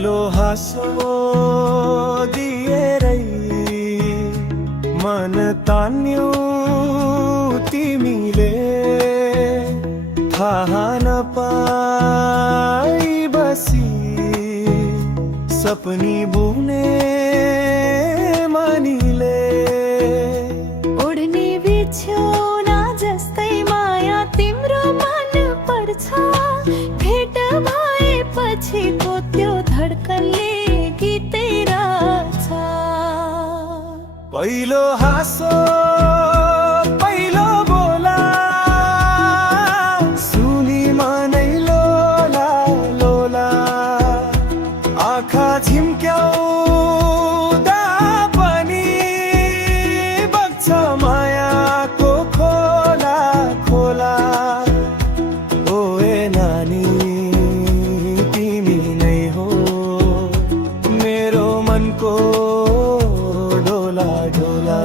पहिलो हाँसो दिएरै मन तान्यौ तिमीले, थाहा नपाई बसी सपनी बुने मनीले। उड्ने बिछ्यौना जस्तै माया तिम्रो मन पर्छ, भेट भएपछिको त्यो धड्कनले गीतै रहेछ। पहिलो हाँसो पहिलो बोला सुनि मनै लोला लोला, आँखा झिम्क्याउँदा पनि बग्छ मायाको खोला खोला। ओए नानी तिमी नै हो मेरो मनको डोला डोला।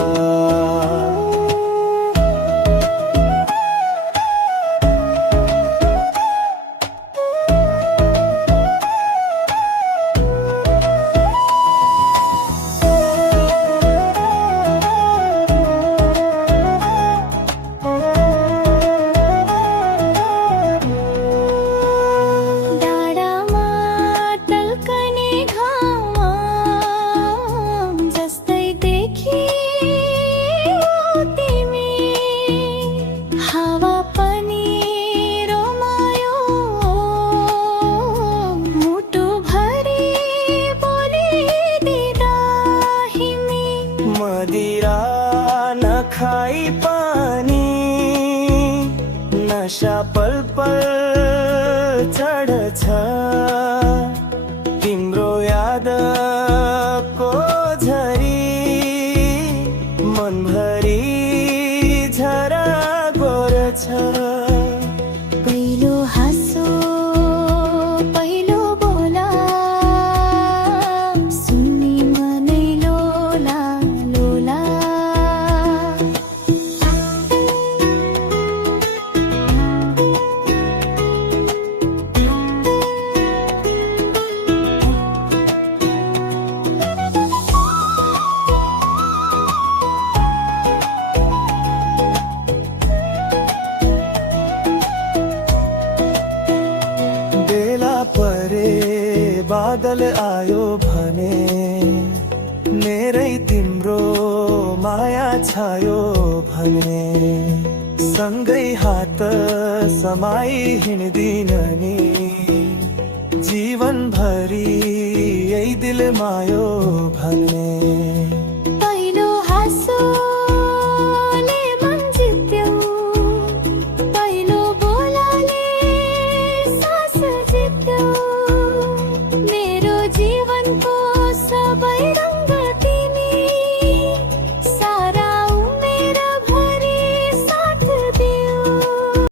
मदिरा नखाई पानी नशा पल पल चढ्छ, तिम्रो यादको झरी मनभरि झरा गोर्छ। पहिलो हाँसो पहिलो बोला सुन्नी मनै लोला लोला। परे बादल आयो भने मेरै तिम्रो माया छायो भने, सँगै हात समाई हिँड्दिन नि जीवनभरि यही दिल मायो भन्ने। पहिलो हाँसोले मन जित्यो, पहिलो बोलाले सास जित्यो।